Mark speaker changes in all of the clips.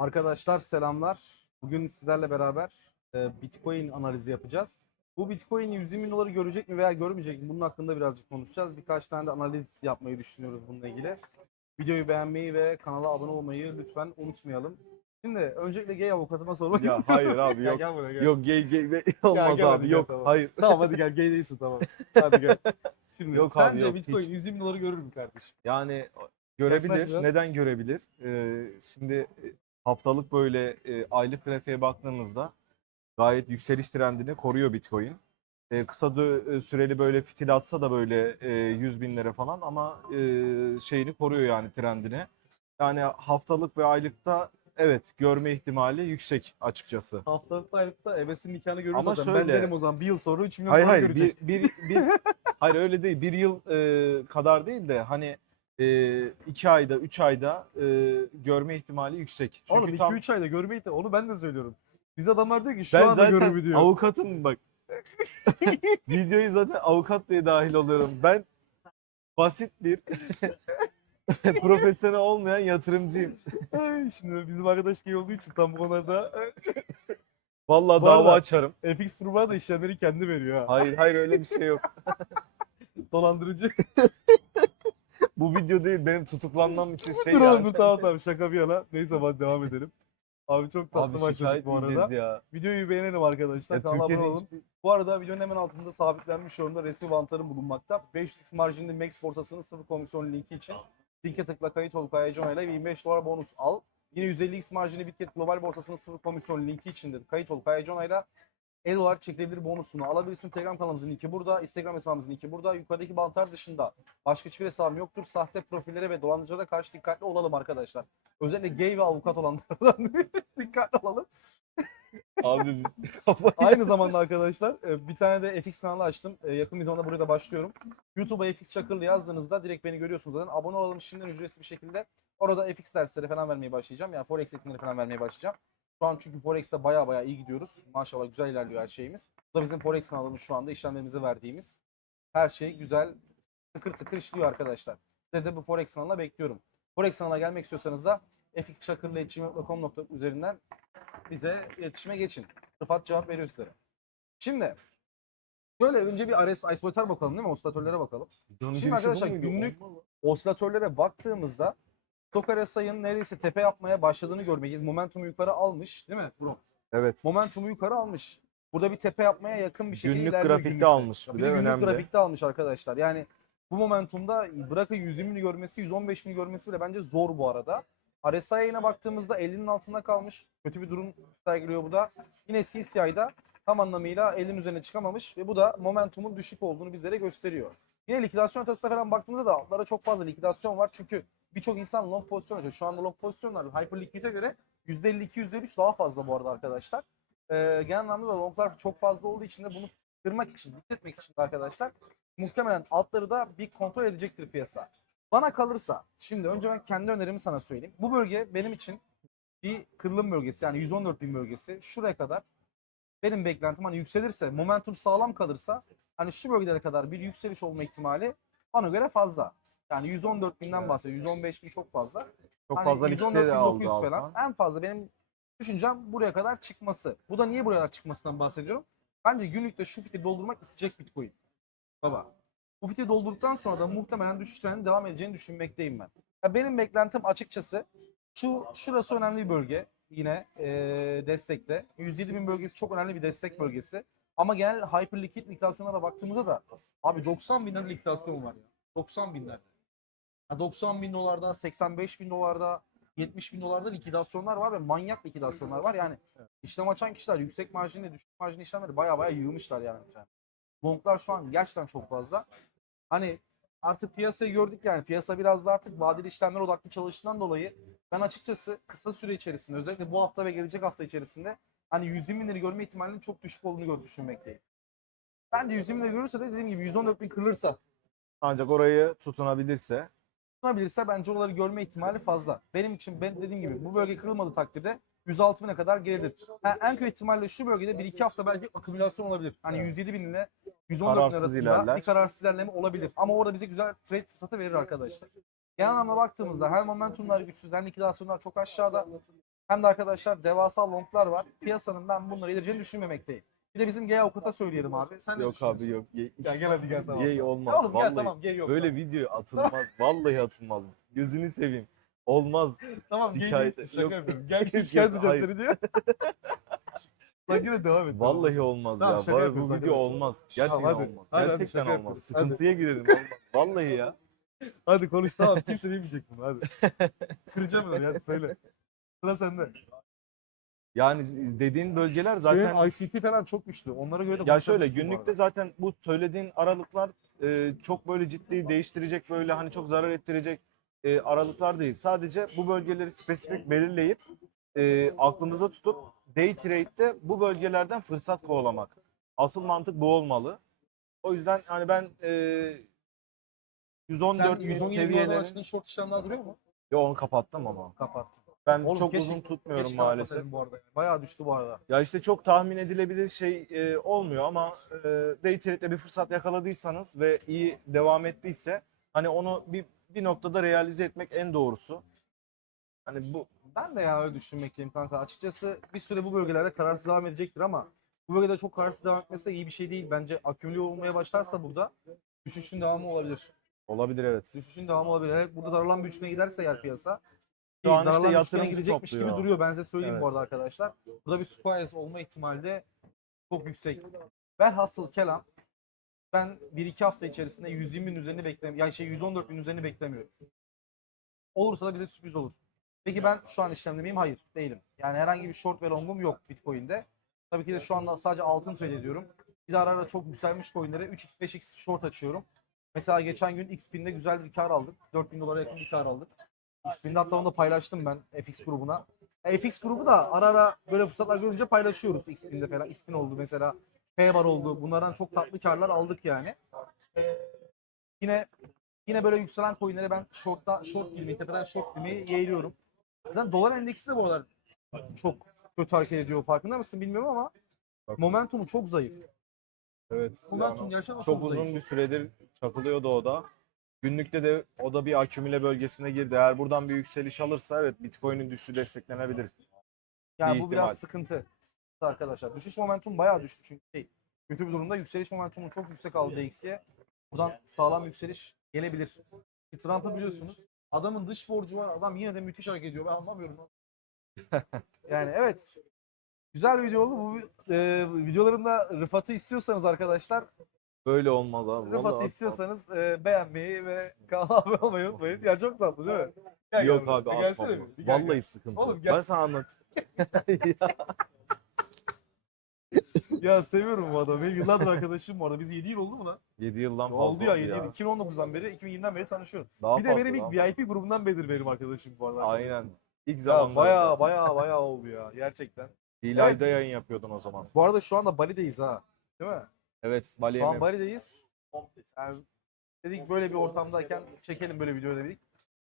Speaker 1: Arkadaşlar selamlar. Bugün sizlerle beraber e, Bitcoin analizi yapacağız. Bu Bitcoin 120 bin doları görecek mi veya görmeyecek mi? Bunun hakkında birazcık konuşacağız. Birkaç tane de analiz yapmayı düşünüyoruz bununla ilgili. Videoyu beğenmeyi ve kanala abone olmayı lütfen unutmayalım. Şimdi öncelikle gay avukatıma sormak
Speaker 2: Ya hayır abi yok.
Speaker 1: gel buraya gel.
Speaker 2: Yok gay gay gay olmaz
Speaker 1: gel hadi
Speaker 2: abi
Speaker 1: gel,
Speaker 2: yok.
Speaker 1: tamam.
Speaker 2: Hayır.
Speaker 1: Tamam hadi gel gay değilsin tamam. Hadi gel. Şimdi
Speaker 2: Yok abi,
Speaker 1: sence
Speaker 2: yok,
Speaker 1: Bitcoin
Speaker 2: hiç.
Speaker 1: 120 bin doları görür mü kardeşim?
Speaker 2: Yani görebilir.
Speaker 1: biraz.
Speaker 2: Neden görebilir? Ee, şimdi haftalık böyle e, aylık grafiğe baktığımızda gayet yükseliş trendini koruyor Bitcoin. E, kısa dö- e, süreli böyle fitil atsa da böyle e, 100 binlere falan ama e, şeyini koruyor yani trendini. Yani haftalık ve aylıkta evet görme ihtimali yüksek açıkçası.
Speaker 1: Haftalıkta aylıkta ebesinin nikahını görürüz
Speaker 2: Ama
Speaker 1: zaten. Ben
Speaker 2: şöyle-
Speaker 1: derim o zaman bir yıl sonra 3 milyon
Speaker 2: Hayır
Speaker 1: dolar
Speaker 2: hayır
Speaker 1: görecek.
Speaker 2: bir, bir, bir hayır öyle değil bir yıl e, kadar değil de hani e, iki ayda üç ayda e, görme ihtimali yüksek. Çünkü
Speaker 1: Oğlum
Speaker 2: tam-
Speaker 1: 2-3 ayda görmeyi de onu ben de söylüyorum. Biz adamlar diyor ki şu
Speaker 2: ben
Speaker 1: anda
Speaker 2: zaten
Speaker 1: görümü diyor.
Speaker 2: avukatım bak. Videoyu zaten avukat diye dahil oluyorum. Ben basit bir profesyonel olmayan yatırımcıyım.
Speaker 1: Ay, Şimdi bizim arkadaş gay olduğu için tam bu konuda
Speaker 2: Vallahi
Speaker 1: Bu
Speaker 2: dava
Speaker 1: arada-
Speaker 2: açarım.
Speaker 1: FX Turbo da işlemleri kendi veriyor ha.
Speaker 2: Hayır hayır öyle bir şey yok.
Speaker 1: Dolandırıcı.
Speaker 2: Bu video değil benim tutuklanmam için şey
Speaker 1: dur oğlum dur tamam tamam şaka bir yana. Neyse hadi devam edelim. Abi çok tatlı
Speaker 2: Abi
Speaker 1: başladık
Speaker 2: şikayet
Speaker 1: bu arada.
Speaker 2: ya.
Speaker 1: Videoyu beğenelim arkadaşlar.
Speaker 2: Ya
Speaker 1: Kanala abone
Speaker 2: Türkiye'de
Speaker 1: olun.
Speaker 2: hiçbir-
Speaker 1: Bu arada videonun hemen altında sabitlenmiş yorumda resmi bantlarım bulunmakta. 500x marjinli Max borsasının sıfır komisyon linki için linke tıkla kayıt ol KYC ile 25 dolar bonus al. Yine 150x marjinli Bitget Global borsasının sıfır komisyon linki için de kayıt ol KYC ile 50 dolar çekilebilir bonusunu alabilirsin. Telegram kanalımızın linki burada, Instagram hesabımızın linki burada. Yukarıdaki bantlar dışında başka hiçbir hesabım yoktur. Sahte profillere ve dolandırıcılara karşı dikkatli olalım arkadaşlar. Özellikle gay ve avukat olanlardan dikkatli olalım.
Speaker 2: Abi
Speaker 1: Aynı zamanda arkadaşlar e, bir tane de FX kanalı açtım. E, Yakın bir zamanda buraya da başlıyorum. YouTube'a FX Çakırlı yazdığınızda direkt beni görüyorsunuz zaten. Abone olalım şimdiden ücretsiz bir şekilde. Orada FX dersleri falan vermeye başlayacağım. Yani Forex eğitimleri falan vermeye başlayacağım. Şu an çünkü Forex'te baya baya iyi gidiyoruz. Maşallah güzel ilerliyor her şeyimiz. Bu da bizim Forex kanalımız şu anda işlemlerimizi verdiğimiz. Her şey güzel tıkır tıkır işliyor arkadaşlar. Sizleri de bu Forex kanalına bekliyorum. Forex kanalına gelmek istiyorsanız da fxçakırlı.gmail.com üzerinden bize iletişime geçin. Rıfat cevap veriyor sizlere. Şimdi şöyle önce bir RS isolatör bakalım değil mi? Osilatörlere bakalım. Şimdi arkadaşlar günlük osilatörlere baktığımızda RSI'nin neredeyse tepe yapmaya başladığını görmeyiz. Momentumu yukarı almış değil mi bro?
Speaker 2: Evet.
Speaker 1: Momentumu yukarı almış. Burada bir tepe yapmaya yakın bir şekilde
Speaker 2: Günlük
Speaker 1: ilerliyor
Speaker 2: grafikte
Speaker 1: günlükte.
Speaker 2: almış.
Speaker 1: Bir de günlük
Speaker 2: önemli.
Speaker 1: grafikte almış arkadaşlar. Yani bu momentumda bırakın 120 bin görmesi, 115 bin görmesi bile bence zor bu arada. RSI'ye baktığımızda 50'nin altında kalmış. Kötü bir durum sergiliyor bu da. Yine CCI'da tam anlamıyla 50'nin üzerine çıkamamış ve bu da momentumun düşük olduğunu bizlere gösteriyor. Yine likidasyon haritasına falan baktığımızda da altlara çok fazla likidasyon var. Çünkü birçok insan long pozisyon açıyor. Şu anda long pozisyonlar Hyperliquid'e göre %52, %53 daha fazla bu arada arkadaşlar. Ee, genel anlamda da longlar çok fazla olduğu için de bunu kırmak için, bitirmek için arkadaşlar muhtemelen altları da bir kontrol edecektir piyasa. Bana kalırsa, şimdi önce ben kendi önerimi sana söyleyeyim. Bu bölge benim için bir kırılım bölgesi yani 114 bin bölgesi. Şuraya kadar benim beklentim hani yükselirse, momentum sağlam kalırsa hani şu bölgelere kadar bir yükseliş olma ihtimali bana göre fazla. Yani 114 binden
Speaker 2: Evet.
Speaker 1: bahsediyor. 115 bin çok fazla.
Speaker 2: Çok
Speaker 1: Hani
Speaker 2: fazla
Speaker 1: 114
Speaker 2: likite de
Speaker 1: bin
Speaker 2: aldı
Speaker 1: 900 falan.
Speaker 2: alttan.
Speaker 1: En fazla benim düşüncem buraya kadar çıkması. Bu da niye buraya kadar çıkmasından bahsediyorum? Bence günlükte şu fikri doldurmak isteyecek Bitcoin. Baba. Bu fikri doldurduktan sonra da muhtemelen düşüş devam edeceğini düşünmekteyim ben. Ya benim beklentim açıkçası şu şurası önemli bir bölge yine eee destekte. 107 bin bölgesi çok önemli bir destek bölgesi. Ama genel hyperliquid likitasyonlara baktığımızda da abi 90 binden likidasyon var ya. 90 binlerde. Ya 90 bin dolarda, 85 bin dolarda, 70 bin dolarda likidasyonlar var ve manyak likidasyonlar var. Yani işlem açan kişiler yüksek marjinle düşük marjinli işlemleri baya baya yığmışlar yani. Longlar şu an gerçekten çok fazla. Hani artık piyasayı gördük yani. Piyasa biraz da artık vadeli işlemler odaklı çalıştığından dolayı ben açıkçası kısa süre içerisinde özellikle bu hafta ve gelecek hafta içerisinde hani 120 binleri görme ihtimalinin çok düşük olduğunu düşünmekteyim. Ben de 120 binleri görürse de dediğim gibi 114 bin kırılırsa
Speaker 2: Ancak orayı tutunabilirse
Speaker 1: tutunabilirse bence oraları görme ihtimali fazla. Benim için ben dediğim gibi bu bölge kırılmadığı takdirde 106 bine kadar gerilir. Ha, en kötü ihtimalle şu bölgede 1-2 hafta belki akümülasyon olabilir. Hani
Speaker 2: Evet.
Speaker 1: 107 bin ile 114 bin arasında
Speaker 2: ilerler.
Speaker 1: bir kararsız ilerleme olabilir. Ama orada bize güzel trade fırsatı verir arkadaşlar. Genel anlamda baktığımızda her momentumlar güçsüz, her likidasyonlar çok aşağıda. hem de arkadaşlar devasa longlar var. Piyasanın ben bunları yedireceğini düşünmemekteyim. Bir de bizim G avukata söyleyelim abi. Sen ne
Speaker 2: Yok
Speaker 1: düşünüyorsun?
Speaker 2: abi yok. Ye-
Speaker 1: Gel gel hadi gel tamam.
Speaker 2: Ye olmaz.
Speaker 1: Ya oğlum
Speaker 2: Vallahi
Speaker 1: gel tamam gel yok.
Speaker 2: böyle video atılmaz. Vallahi atılmaz. Gözünü seveyim. Olmaz.
Speaker 1: tamam
Speaker 2: hikaye-
Speaker 1: gel şaka
Speaker 2: yok.
Speaker 1: yapıyorum. Gel gel
Speaker 2: Yok,
Speaker 1: şikayet edeceğim
Speaker 2: hayır.
Speaker 1: seni diyor. Lan yine devam et. tamam.
Speaker 2: Vallahi olmaz
Speaker 1: Tamam,
Speaker 2: ya.
Speaker 1: şaka yapıyoruz
Speaker 2: bu video
Speaker 1: arkadaşlar.
Speaker 2: olmaz. Gerçekten
Speaker 1: Tamam, hadi.
Speaker 2: olmaz.
Speaker 1: Hadi, hadi,
Speaker 2: Gerçekten
Speaker 1: şaka
Speaker 2: olmaz.
Speaker 1: yapıyoruz.
Speaker 2: Sıkıntıya girerim olmaz. Vallahi ya.
Speaker 1: Hadi konuş tamam kimse yemeyecek bunu hadi. Kıracağım onu hadi söyle. Sıra sende.
Speaker 2: Yani dediğin bölgeler zaten
Speaker 1: Senin ICT falan çok güçlü. Onlara göre de
Speaker 2: Ya şöyle
Speaker 1: konuşabilirsin bu
Speaker 2: günlükte
Speaker 1: arada.
Speaker 2: zaten bu söylediğin aralıklar e, çok böyle ciddi değiştirecek böyle hani çok zarar ettirecek e, aralıklar değil. Sadece bu bölgeleri spesifik belirleyip e, aklımızda tutup day trade'de bu bölgelerden fırsat kovalamak. Asıl mantık bu olmalı. O yüzden hani ben e, 114
Speaker 1: Sen
Speaker 2: bin
Speaker 1: 117 bin
Speaker 2: seviyelerin
Speaker 1: açtığın short işlemler duruyor mu?
Speaker 2: Yo onu kapattım ama.
Speaker 1: Kapattım.
Speaker 2: Ben
Speaker 1: Oğlum
Speaker 2: çok
Speaker 1: keşke-
Speaker 2: uzun tutmuyorum
Speaker 1: Keşke
Speaker 2: maalesef.
Speaker 1: kapatayım bu arada. Bayağı düştü bu arada.
Speaker 2: Ya işte çok tahmin edilebilir şey e, olmuyor ama e, day trade'de bir fırsat yakaladıysanız ve iyi devam ettiyse hani onu bir bir noktada realize etmek en doğrusu. Hani bu
Speaker 1: Ben de ya öyle düşünmekteyim kanka. Açıkçası bir süre bu bölgelerde kararsız devam edecektir ama bu bölgede çok kararsız devam etmesi de iyi bir şey değil. Bence akümüle olmaya başlarsa burada düşüşün devamı olabilir.
Speaker 2: olabilir evet.
Speaker 1: Düşüşün devamı olabilir. Evet burada daralan bir üçgene giderse eğer piyasa
Speaker 2: Şu an işte yatırımcı
Speaker 1: gidecekmiş gibi
Speaker 2: topluyor.
Speaker 1: duruyor. Ben size söyleyeyim bu
Speaker 2: Evet.
Speaker 1: arada arkadaşlar. Burada bir squares olma ihtimali de çok yüksek. Velhasıl kelam ben 1-2 hafta içerisinde 120 bin üzerine beklemiyorum. Yani şey 114 bin üzerine beklemiyorum. Olursa da bize sürpriz olur. Peki ben şu an işlemde miyim? Hayır, değilim. Yani herhangi bir short ve longum yok Bitcoin'de. Tabii ki de şu anda sadece altın trade ediyorum. Bir de ara ara çok yükselmiş coinlere 3x 5x short açıyorum. Mesela geçen gün Xpin'de güzel bir kar aldık. 4000 dolara yakın bir kar aldık. Xpin'de hatta onu da paylaştım ben FX grubuna. E, FX grubu da ara ara böyle fırsatlar görünce paylaşıyoruz Xpin'de falan. Xpin oldu mesela. P-Bar oldu. Bunlardan çok tatlı karlar aldık yani. E, yine yine böyle yükselen coinlere ben short'ta short girmeyi, tepeden short girmeyi yeğliyorum. Zaten dolar endeksi de bu aralar çok kötü hareket ediyor. Farkında mısın bilmiyorum ama momentumu çok zayıf.
Speaker 2: Evet.
Speaker 1: Momentum gerçekten
Speaker 2: çok
Speaker 1: çok
Speaker 2: uzun
Speaker 1: zayıf.
Speaker 2: bir süredir çakılıyordu o da. Günlükte de o da bir akümüle bölgesine girdi. Eğer buradan bir yükseliş alırsa evet Bitcoin'in düşüşü desteklenebilir.
Speaker 1: Yani
Speaker 2: bir
Speaker 1: bu
Speaker 2: ihtimal.
Speaker 1: biraz sıkıntı. Sıkıntı arkadaşlar. Düşüş momentum bayağı düştü çünkü şey, kötü bir durumda. Yükseliş momentumu çok yüksek aldı DX'ye. Buradan sağlam yükseliş gelebilir. Trump'ı biliyorsunuz. Adamın dış borcu var. Adam yine de müthiş hareket ediyor. Ben anlamıyorum. yani evet. Güzel video oldu. Bu e, videolarımda Rıfat'ı istiyorsanız arkadaşlar
Speaker 2: Böyle olmaz abi.
Speaker 1: Rıfat'ı
Speaker 2: Vallahi
Speaker 1: istiyorsanız e, beğenmeyi ve kanala abone olmayı unutmayın. Ya çok tatlı değil mi? Gel
Speaker 2: Yok
Speaker 1: gel
Speaker 2: abi
Speaker 1: buraya. Gelsene bir. bir gel,
Speaker 2: Vallahi
Speaker 1: gel.
Speaker 2: sıkıntı.
Speaker 1: Oğlum gel.
Speaker 2: Ben sana anlat.
Speaker 1: Ya seviyorum bu adamı. Benim yıllardır arkadaşım bu arada. Biz 7 yıl oldu mu lan?
Speaker 2: 7 yıldan fazla
Speaker 1: Oldu ya 7 yıl. 2019'dan beri, 2020'den beri tanışıyorum.
Speaker 2: Daha
Speaker 1: bir de
Speaker 2: fazla,
Speaker 1: benim ilk VIP grubundan beridir benim arkadaşım bu arada.
Speaker 2: Aynen. İlk
Speaker 1: Ya
Speaker 2: zamanlarda.
Speaker 1: baya baya baya oldu ya gerçekten.
Speaker 2: Hilay'da
Speaker 1: Evet.
Speaker 2: yayın yapıyordun o zaman.
Speaker 1: Bu arada şu anda Bali'deyiz ha. Değil mi?
Speaker 2: Evet, Bali
Speaker 1: Şu an. Bali'deyiz. Yani dedik böyle bir ortamdayken çekelim böyle videoları dedik.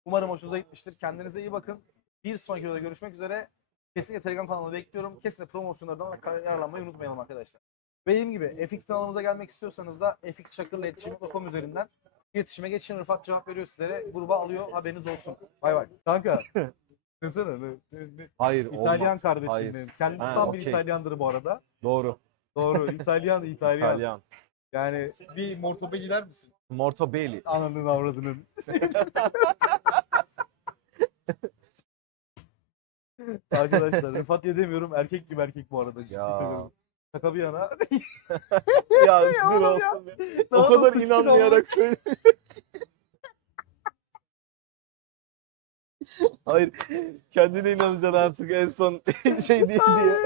Speaker 1: Umarım hoşunuza gitmiştir. Kendinize iyi bakın. Bir sonraki videoda görüşmek üzere. Kesinlikle Telegram kanalına bekliyorum. Kesinlikle promosyonlardan yararlanmayı unutmayalım arkadaşlar. Dediğim gibi FX kanalımıza gelmek istiyorsanız da fxçakırla.gmail.com üzerinden iletişime geçin. Rıfat cevap veriyor sizlere. Gruba alıyor. Haberiniz olsun. Bay bay. Kanka. Desene. Ne, ne, ne?
Speaker 2: Hayır,
Speaker 1: İtalyan
Speaker 2: olmaz.
Speaker 1: kardeşim
Speaker 2: Hayır.
Speaker 1: benim. Kendisi
Speaker 2: Ha,
Speaker 1: tam bir
Speaker 2: okey.
Speaker 1: İtalyandır bu arada.
Speaker 2: Doğru.
Speaker 1: Doğru. İtalyan, İtalyan.
Speaker 2: İtalyan.
Speaker 1: Yani bir mortobe gider misin?
Speaker 2: Mortobelli.
Speaker 1: Ananın avradının. Arkadaşlar Rıfat demiyorum. Erkek gibi erkek bu arada. Ciddi
Speaker 2: Ya.
Speaker 1: söylüyorum. Şaka bir yana.
Speaker 2: ya
Speaker 1: oğlum
Speaker 2: sinir
Speaker 1: ya.
Speaker 2: oldum ya.
Speaker 1: Daha
Speaker 2: O
Speaker 1: da
Speaker 2: kadar
Speaker 1: sıçtık ama.
Speaker 2: inanmayarak söyle. Hayır. Kendine inanacaksın artık en son şey diye diye.